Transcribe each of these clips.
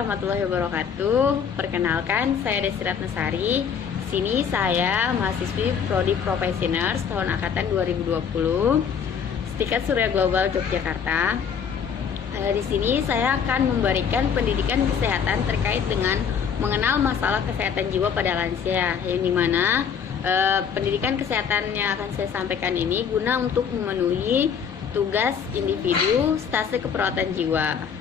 warahmatullahi wabarakatuh. Perkenalkan, saya Desi Ratnasari. Di sini saya mahasiswi Prodi Professioners tahun angkatan 2020, Stikat Surya Global Yogyakarta. Di sini saya akan memberikan pendidikan kesehatan terkait dengan mengenal masalah kesehatan jiwa pada lansia, yang dimana pendidikan kesehatan yang akan saya sampaikan ini guna untuk memenuhi tugas individu stase keperawatan jiwa.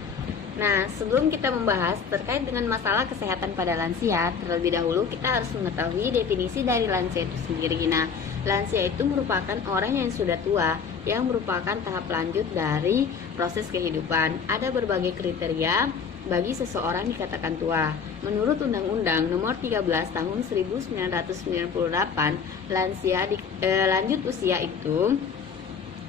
Nah, sebelum kita membahas terkait dengan masalah kesehatan pada lansia, terlebih dahulu kita harus mengetahui definisi dari lansia itu sendiri. Nah, lansia itu merupakan orang yang sudah tua, yang merupakan tahap lanjut dari proses kehidupan. Ada berbagai kriteria bagi seseorang dikatakan tua. Menurut Undang-Undang Nomor 13 Tahun 1998, lanjut usia itu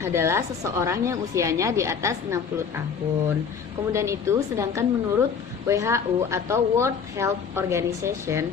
adalah seseorang yang usianya di atas 60 tahun. Kemudian itu, sedangkan menurut WHO atau World Health Organization,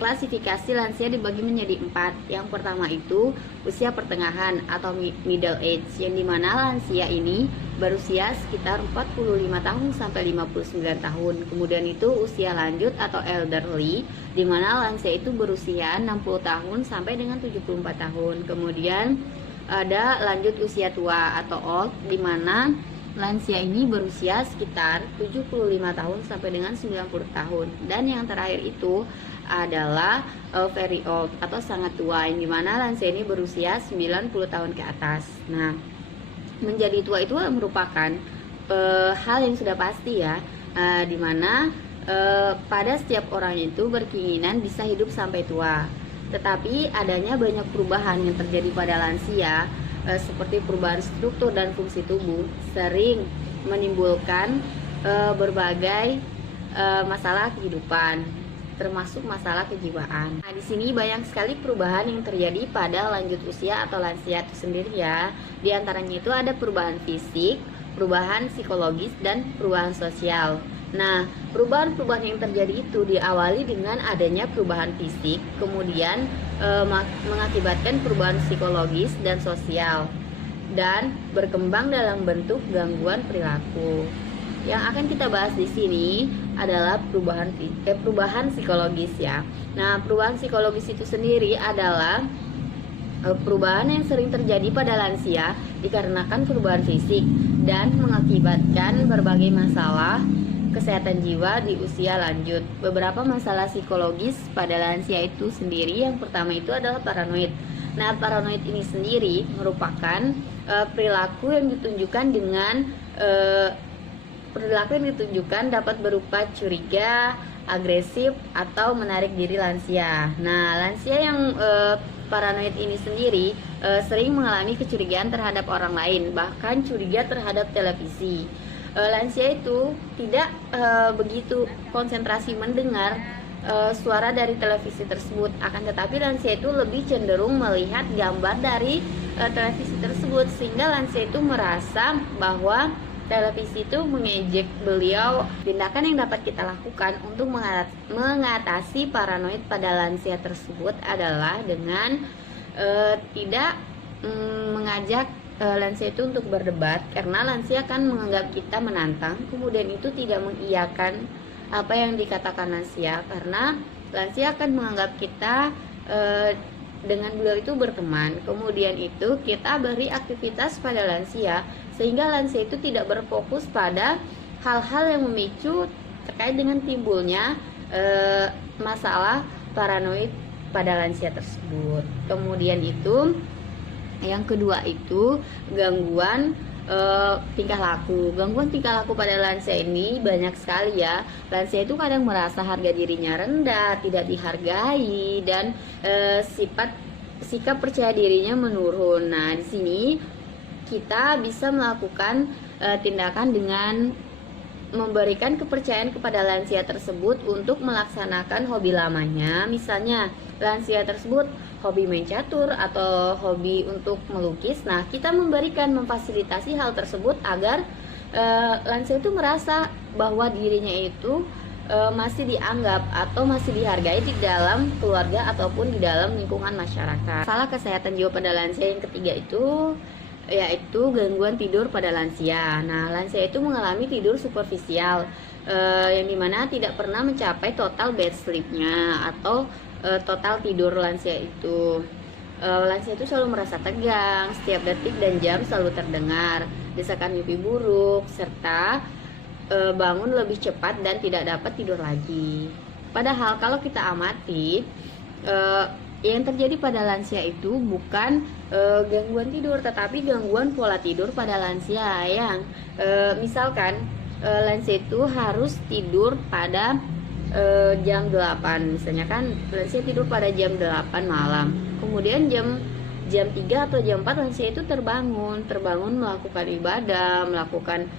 klasifikasi lansia dibagi menjadi 4. Yang pertama itu usia pertengahan atau middle age, yang dimana lansia ini berusia sekitar 45 tahun sampai 59 tahun. Kemudian itu usia lanjut atau elderly, dimana lansia itu berusia 60 tahun sampai dengan 74 tahun. Kemudian ada lanjut usia tua atau old, di mana lansia ini berusia sekitar 75 tahun sampai dengan 90 tahun. Dan yang terakhir itu adalah very old atau sangat tua, yang dimana lansia ini berusia 90 tahun ke atas. Nah, menjadi tua itu merupakan hal yang sudah pasti ya, dimana pada setiap orang itu berkeinginan bisa hidup sampai tua. Tetapi adanya banyak perubahan yang terjadi pada lansia, seperti perubahan struktur dan fungsi tubuh, sering menimbulkan berbagai masalah kehidupan, termasuk masalah kejiwaan. Nah, di sini banyak sekali perubahan yang terjadi pada lanjut usia atau lansia itu sendiri ya. Di antaranya itu ada perubahan fisik, perubahan psikologis, dan perubahan sosial. Nah, perubahan-perubahan yang terjadi itu diawali dengan adanya perubahan fisik, kemudian mengakibatkan perubahan psikologis dan sosial, dan berkembang dalam bentuk gangguan perilaku. Yang akan kita bahas di sini adalah perubahan psikologis ya. Nah, perubahan psikologis itu sendiri adalah perubahan yang sering terjadi pada lansia dikarenakan perubahan fisik dan mengakibatkan berbagai masalah kesehatan jiwa di usia lanjut. Beberapa masalah psikologis pada lansia itu sendiri, yang pertama itu adalah paranoid. Nah, paranoid ini sendiri merupakan perilaku yang ditunjukkan dapat berupa curiga, agresif, atau menarik diri lansia. Nah, lansia yang paranoid ini sendiri sering mengalami kecurigaan terhadap orang lain, bahkan curiga terhadap televisi. Lansia itu tidak begitu konsentrasi mendengar suara dari televisi tersebut, akan tetapi lansia itu lebih cenderung melihat gambar dari televisi tersebut, sehingga lansia itu merasa bahwa televisi itu mengejek beliau. Tindakan yang dapat kita lakukan untuk mengatasi paranoid pada lansia tersebut adalah dengan tidak mengajak lansia itu untuk berdebat, karena lansia akan menganggap kita menantang, kemudian itu tidak mengiyakan apa yang dikatakan lansia, karena lansia akan menganggap kita dengan beliau itu berteman. Kemudian itu kita beri aktivitas pada lansia, sehingga lansia itu tidak berfokus pada hal-hal yang memicu terkait dengan timbulnya masalah paranoid pada lansia tersebut. Kemudian itu yang kedua itu gangguan tingkah laku. Gangguan tingkah laku pada lansia ini banyak sekali ya. Lansia itu kadang merasa harga dirinya rendah, tidak dihargai, dan sikap percaya dirinya menurun. Nah, di sini kita bisa melakukan tindakan dengan memberikan kepercayaan kepada lansia tersebut untuk melaksanakan hobi lamanya. Misalnya lansia tersebut hobi main catur atau hobi untuk melukis. Nah, kita memfasilitasi hal tersebut agar lansia itu merasa bahwa dirinya itu masih dianggap atau masih dihargai di dalam keluarga ataupun di dalam lingkungan masyarakat. Masalah kesehatan jiwa pada lansia yang ketiga itu yaitu gangguan tidur pada lansia. Nah, lansia itu mengalami tidur superficial, yang dimana tidak pernah mencapai total bed sleep-nya atau total tidur lansia itu. Lansia itu selalu merasa tegang, setiap detik dan jam selalu terdengar desakan mimpi buruk, serta bangun lebih cepat dan tidak dapat tidur lagi. Padahal kalau kita amati, yang terjadi pada lansia itu bukan gangguan tidur, tetapi gangguan pola tidur pada lansia yang misalkan lansia itu harus tidur pada jam 8, misalnya kan lansia tidur pada jam 8 malam, kemudian jam 3 atau jam 4 lansia itu terbangun melakukan ibadah, melakukan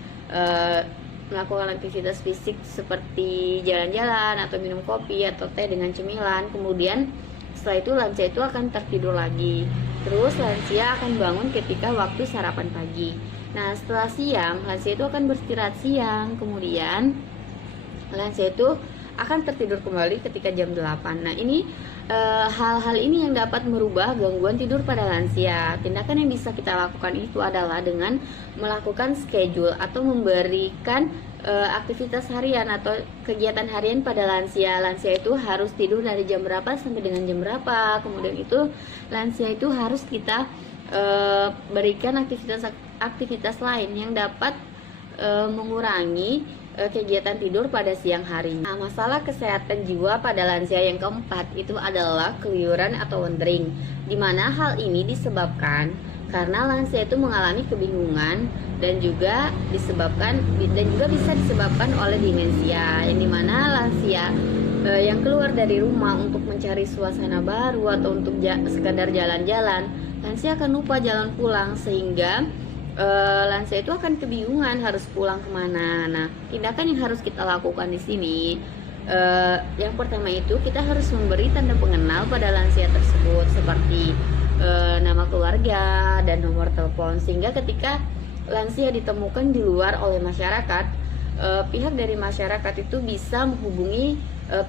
aktivitas fisik seperti jalan-jalan atau minum kopi atau teh dengan cemilan. Kemudian setelah itu lansia itu akan tertidur lagi. Terus lansia akan bangun ketika waktu sarapan pagi. Nah, setelah siang lansia itu akan beristirahat siang. Kemudian lansia itu akan tertidur kembali ketika jam 8. Nah, ini hal-hal ini yang dapat merubah gangguan tidur pada lansia. Tindakan yang bisa kita lakukan itu adalah dengan melakukan schedule atau memberikan aktivitas harian atau kegiatan harian pada lansia. Lansia itu harus tidur dari jam berapa sampai dengan jam berapa. Kemudian itu lansia itu harus kita berikan aktivitas lain yang dapat mengurangi kegiatan tidur pada siang harinya. Nah, masalah kesehatan jiwa pada lansia yang keempat itu adalah keluyuran atau wandering, di mana hal ini disebabkan karena lansia itu mengalami kebingungan dan juga bisa disebabkan oleh demensia, yang dimana lansia yang keluar dari rumah untuk mencari suasana baru atau untuk sekedar jalan-jalan, lansia akan lupa jalan pulang sehingga lansia itu akan kebingungan harus pulang kemana. Nah, tindakan yang harus kita lakukan di sini, yang pertama itu kita harus memberi tanda pengenal pada lansia tersebut seperti nama keluarga dan nomor telepon, sehingga ketika lansia ditemukan di luar oleh masyarakat, pihak dari masyarakat itu bisa menghubungi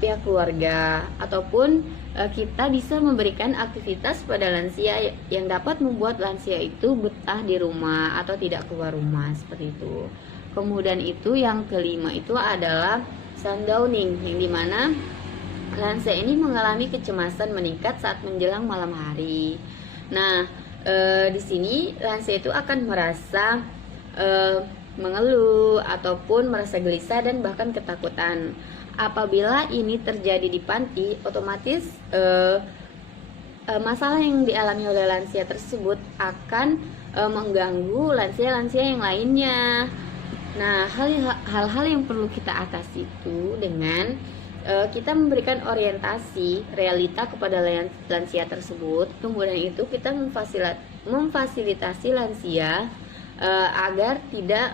pihak keluarga, ataupun kita bisa memberikan aktivitas pada lansia yang dapat membuat lansia itu betah di rumah atau tidak keluar rumah, seperti itu. Kemudian itu yang kelima itu adalah sundowning, yang dimana lansia ini mengalami kecemasan meningkat saat menjelang malam hari. Nah, di sini lansia itu akan merasa mengeluh ataupun merasa gelisah dan bahkan ketakutan. Apabila ini terjadi di panti, otomatis masalah yang dialami oleh lansia tersebut akan mengganggu lansia-lansia yang lainnya. Nah, hal-hal yang perlu kita atasi itu dengan kita memberikan orientasi realita kepada lansia tersebut. Kemudian itu kita memfasilitasi lansia agar tidak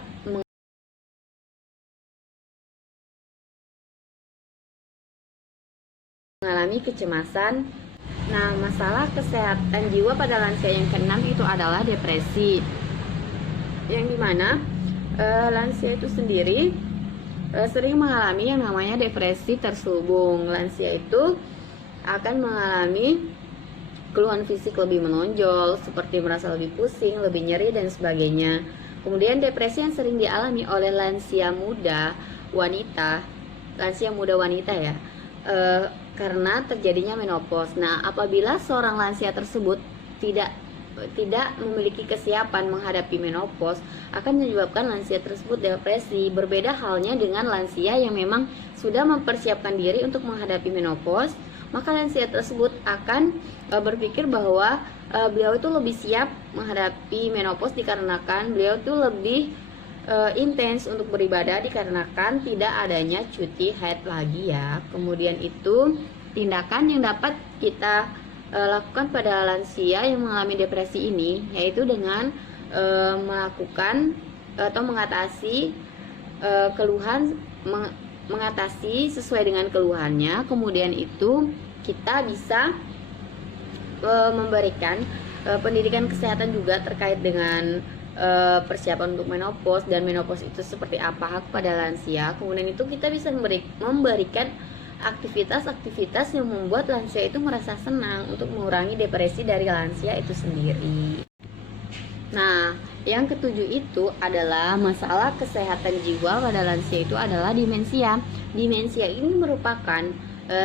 mengalami kecemasan. Nah, masalah kesehatan jiwa pada lansia yang keenam itu adalah depresi, yang dimana lansia itu sendiri sering mengalami yang namanya depresi terselubung. Lansia itu akan mengalami keluhan fisik lebih menonjol seperti merasa lebih pusing, lebih nyeri dan sebagainya. Kemudian depresi yang sering dialami oleh lansia muda wanita ya, karena terjadinya menopause. Nah, apabila seorang lansia tersebut tidak memiliki kesiapan menghadapi menopause, akan menyebabkan lansia tersebut depresi. Berbeda halnya dengan lansia yang memang sudah mempersiapkan diri untuk menghadapi menopause, maka lansia tersebut akan berpikir bahwa beliau itu lebih siap menghadapi menopause dikarenakan beliau itu lebih intens untuk beribadah dikarenakan tidak adanya cuti haid lagi ya. Kemudian itu tindakan yang dapat kita lakukan pada lansia yang mengalami depresi ini yaitu dengan melakukan atau mengatasi keluhan, mengatasi sesuai dengan keluhannya. Kemudian itu kita bisa memberikan pendidikan kesehatan juga terkait dengan persiapan untuk menopause dan menopause itu seperti apa kepada lansia. Kemudian itu kita bisa memberikan aktivitas-aktivitas yang membuat lansia itu merasa senang untuk mengurangi depresi dari lansia itu sendiri. Nah, yang ketujuh itu adalah masalah kesehatan jiwa pada lansia itu adalah demensia. Demensia ini merupakan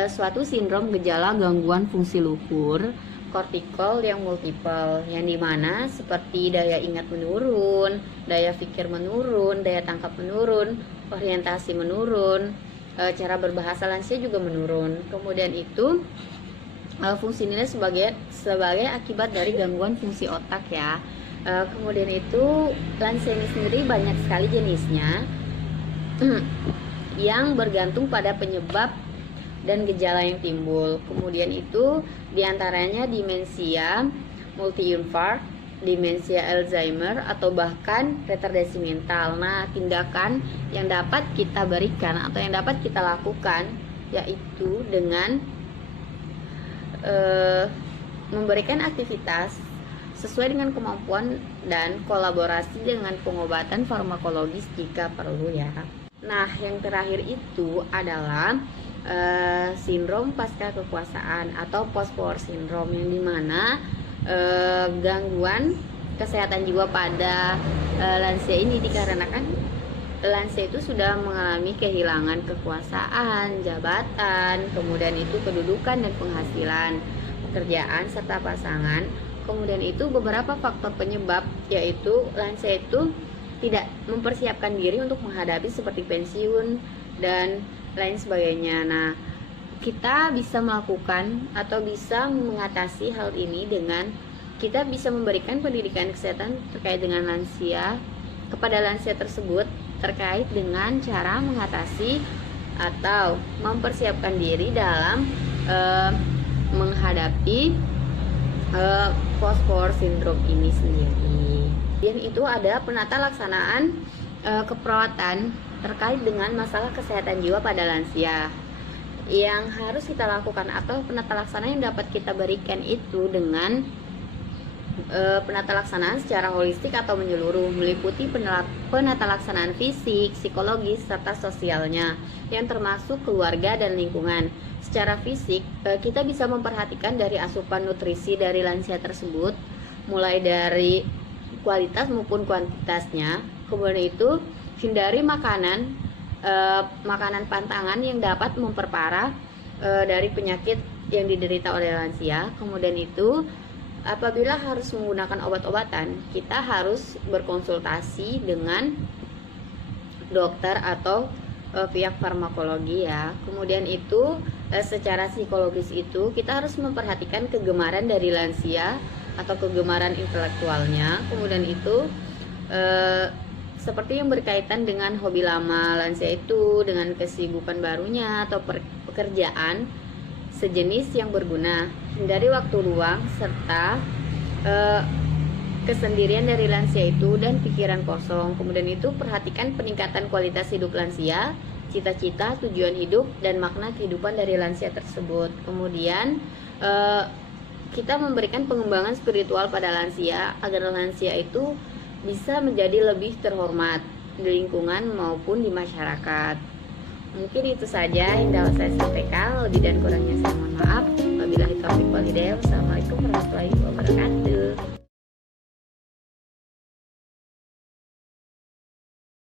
suatu sindrom gejala gangguan fungsi luhur kortikal yang multiple, yang dimana seperti daya ingat menurun, daya pikir menurun, daya tangkap menurun, orientasi menurun, cara berbahasa lansia juga menurun. Kemudian itu fungsi nilai sebagai akibat dari gangguan fungsi otak ya. Kemudian itu lansia ini sendiri banyak sekali jenisnya yang bergantung pada penyebab dan gejala yang timbul. Kemudian itu diantaranya demensia multi-infarct, demensia Alzheimer, atau bahkan retardasi mental. Nah, tindakan yang dapat kita berikan atau yang dapat kita lakukan yaitu dengan memberikan aktivitas sesuai dengan kemampuan dan kolaborasi dengan pengobatan farmakologis jika perlu ya. Nah, yang terakhir itu adalah sindrom pasca kekuasaan atau post power syndrome, yang dimana gangguan kesehatan jiwa pada lansia ini dikarenakan lansia itu sudah mengalami kehilangan kekuasaan, jabatan, kemudian itu kedudukan dan penghasilan, pekerjaan serta pasangan. Kemudian itu beberapa faktor penyebab yaitu lansia itu tidak mempersiapkan diri untuk menghadapi seperti pensiun dan lain sebagainya. Nah, kita bisa melakukan atau bisa mengatasi hal ini dengan kita bisa memberikan pendidikan kesehatan terkait dengan lansia kepada lansia tersebut terkait dengan cara mengatasi atau mempersiapkan diri dalam menghadapi post power syndrome ini sendiri. Dan itu ada penata laksanaan keperawatan terkait dengan masalah kesehatan jiwa pada lansia yang harus kita lakukan, atau penata laksanaan yang dapat kita berikan itu dengan penata laksanaan secara holistik atau menyeluruh, meliputi penata laksanaan fisik, psikologis, serta sosialnya yang termasuk keluarga dan lingkungan. Secara fisik, kita bisa memperhatikan dari asupan nutrisi dari lansia tersebut, mulai dari kualitas maupun kuantitasnya. Kemudian itu hindari makanan pantangan yang dapat memperparah dari penyakit yang diderita oleh lansia. Kemudian itu apabila harus menggunakan obat-obatan, kita harus berkonsultasi dengan dokter atau pihak farmakologi ya. Kemudian itu secara psikologis itu kita harus memperhatikan kegemaran dari lansia atau kegemaran intelektualnya. Kemudian itu seperti yang berkaitan dengan hobi lama lansia itu, dengan kesibukan barunya atau pekerjaan sejenis yang berguna. Hindari waktu luang serta kesendirian dari lansia itu dan pikiran kosong. Kemudian itu perhatikan peningkatan kualitas hidup lansia, cita-cita, tujuan hidup, dan makna kehidupan dari lansia tersebut. Kemudian kita memberikan pengembangan spiritual pada lansia agar lansia itu bisa menjadi lebih terhormat di lingkungan maupun di masyarakat. Mungkin itu saja yang dapat saya sampaikan. Lebih dan kurangnya saya mohon maaf. Wabillahi taufiq wal hidayah. Wassalamualaikum warahmatullahi wabarakatuh.